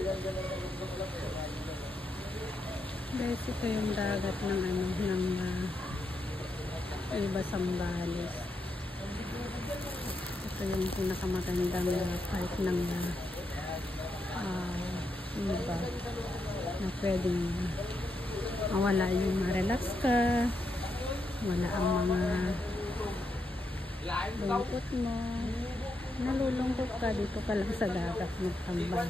Guys, ito yung dagat ng ano, ng Iba Zambales. Ito yung pinakamagandang part ng Iba na pwedeng mawala yung ma-relax ka, wala ang mga lungkot mo. Nalulungkot ka, dito ka lang sa dagat magtambay.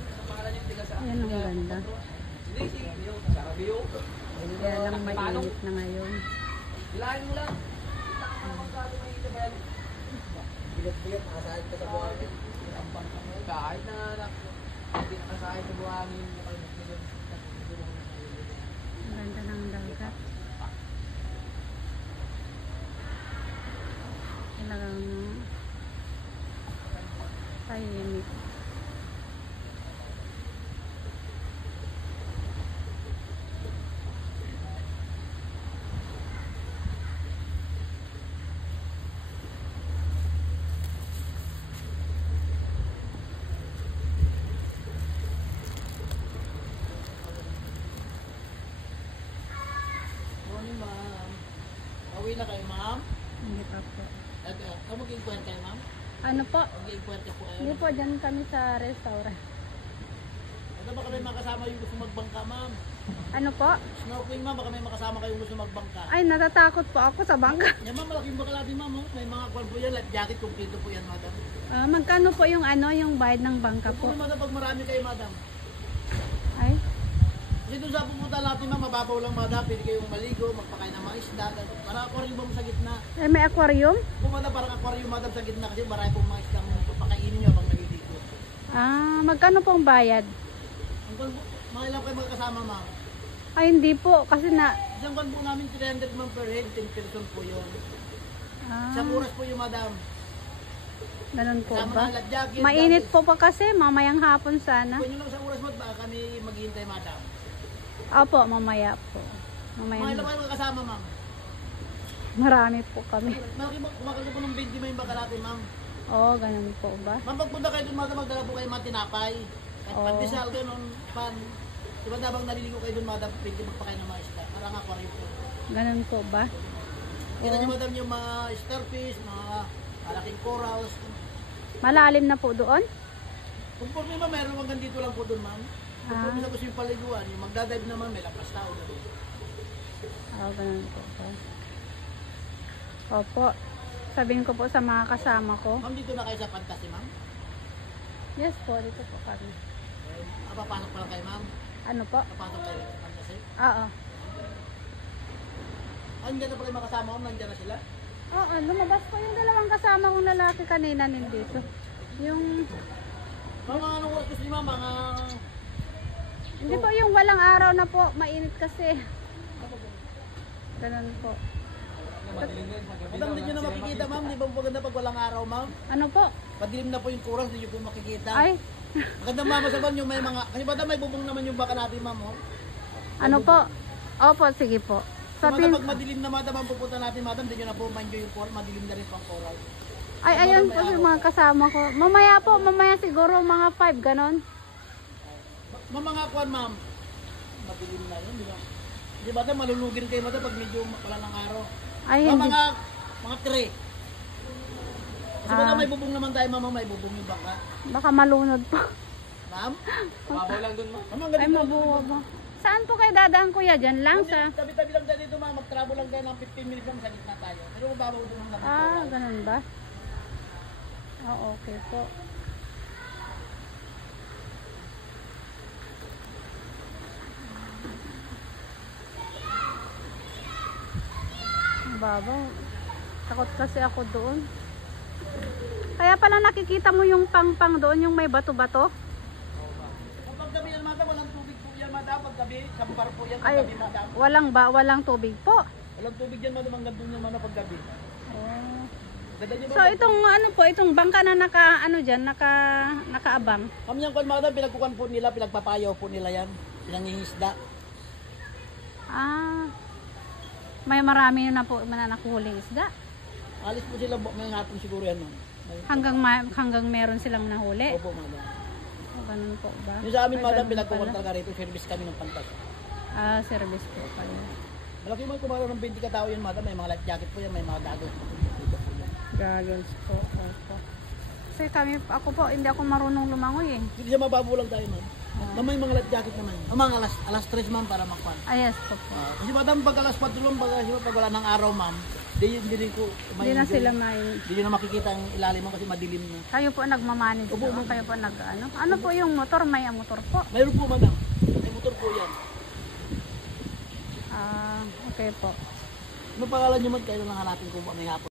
Ayan ang ganda. Kaya lang mainit na ngayon. Hilahin mo lang. Bilat-bilat, nakasahid ka sa buhangin. Kahit na hindi nakasahid sa buhangin. Ang ganda ng dagat. Talagang tahimik. Uwi na kayo, ma'am? Hindi pa po. Mag-inquire kayo, ma'am? Ano po? Mag-inquire po kayo? Hindi po, dyan kami sa restaurant. Ano ba kami makasama yung gusto magbangka, ma'am? Ano po? Snorkeling, ma'am. Baka may makasama kayong gusto magbangka. Ay, natatakot po ako sa bangka. Yan, ma'am. Malaking bakal natin, ma'am. Oh. May mga kwan po yan. Life jacket, kumpleto po yan, madam. Magkano po yung ano, yung bayad ng bangka po? Kung madam, pag marami kayo, madam. Ay, Kasi doon sa pupunta natin, ma'am, mababaw lang, madam. Pwede kayong maligo, magpakain ng mga isda. Para aquarium ba mo sa gitna? may aquarium? Kung madam, parang aquarium, madam, sa gitna. Kasi marami pong mga isda mo. Pakainin nyo habang naliligo. Magkano pong bayad? Mga ilang kayo magkasama, ma'am. Ay, hindi po. Kasi na... Isang buwan po namin 300 ma'am per head, 10 person po yun. Ah, Isang oras po yung madam. ganun po Kasama ba? ng life jacket. Mainit po pa kasi. Mamayang hapon sana. Kung nyo lang sa oras mo, baka kami maghihintay, madam. Opo, mamaya po. Mga Mamaya. ilang kayo magkasama, ma'am. Marami po kami. Malaki ba, kumakal po ng 20 may baka natin, ma'am. Oo, ganun po ba? Ma'am, pagpunta kayo doon, madam, magdala po kayo mga tinapay. Kahit Oo. pandesal, ganun, pan. Diba dabang naliligo kayo doon, madam, pwede magpakain ng mga isda. Parang aquarium po. Ganun po ba? Kita nyo, madam, yung mga starfish, mga malaking corals. Malalim na po doon? Kung po ma'am, meron hanggang dito lang po doon, ma'am. Kung po sa gusto yung paliguan, yung magdadive naman, may lapas tao na doon. Oo, ganun po ba? Opo. Sabihin ko po sa mga kasama ko. Ma'am, dito na kayo sa Fantasy, ma'am? Yes po, dito po kami. Papasok pa lang kayo, ma'am? Ano po? Papasok kayo sa Fantasy? Oo. Nandiyan na pala yung mga kasama ko, nandiyan na sila? Oo, lumabas po yung dalawang kasama kong lalaki kanina nandito. Yung... Mga anong oras gusto niyo, ma'am? Mga... Hindi po yung walang araw na po. Mainit kasi. Ganun po. Madam, hindi nyo na makikita, ma'am. Di ba maganda pag walang araw, ma'am? Ano po? Padilim na po yung kuras, hindi nyo po makikita. Ay, Maganda, ma'am, masaban yung may mga... Kasi madam, may bubong naman yung baka natin, ma'am, oh. ano po? Opo, sige po. Madam, Sabihin... pag madilim na, madam, ang pupunta natin, madam, hindi nyo na po ma-enjoy yung coral. Madilim na rin pang coral. Ay, ayun po yung mga kasama ko. Mamaya po, mamaya siguro mga 5, ganon. Mga kwan, ma'am. Madilim na yun, di ba? Di ba, malulugin kayo, madam, pag medyo wala ng araw. Ay, hindi. Mga 3. Kasi madam, may bubong naman tayo, ma'am, may bubong yung bangka. Baka malunod po. Ma'am? Mabaw lang dun, ma'am. Ma'am, Ay, mabuwa ba? Saan po kayo dadaan kuya? Diyan lang sa... Tabi-tabi lang dyan dito, ma'am. Mag-travel lang dyan ng 15 minutes lang sa gitna tayo. Pero mababaw dun lang. Ganun ba? Okay po. Babaw. Takot kasi ako doon. Kaya pala nakikita mo yung pang-pang doon, yung may bato-bato. Paggabi yan, madam, walang tubig po yan, madam. Paggabi, sampar po yan, Ay, paggabi, madam. walang tubig po. Walang tubig yan, madam, hanggang doon yung madam paggabi. Oh. Ganda niyo ba? So itong ano po, itong bangka na nakaabang. Kami yung kwan, madam, pinagkukan po nila, pinagpapayaw po nila yan. Pinangingisda. May marami na po nakuhuling isda. Alis po sila, may hapon siguro yan, ma'am. Hanggang meron silang nahuli. Opo, madam. ganun po ba? Yung sa amin, Ay, madam, ganun pinagkukuha pala. talaga rito, service kami ng pantas. Ah, service po pala. Malaki mo kumara ng 20 katao yun, madam. May mga life jacket po yan, may mga goggles po. Goggles po. Opo. Kasi ako po, hindi ako marunong lumangoy eh. Hindi siya mababulag tayo, ma'am. Ma'am, may mga life jacket naman. Mga alas 3, ma'am, para makpan. Ah, yes po po. Kasi madam, pag alas 4 lang, pag wala ng araw, ma'am, hindi rin ko Hindi na sila may... Hindi nyo na makikita ang ilalim mo kasi madilim na. Kayo po nagmamanage Opo, doon? ma'am. Kayo po nag-ano? Ano po yung motor? May motor po? Mayroon po, madam. May motor po yan. Ah, okay po. Ano pangalan nyo man, kayo lang hanapin kung may hapon.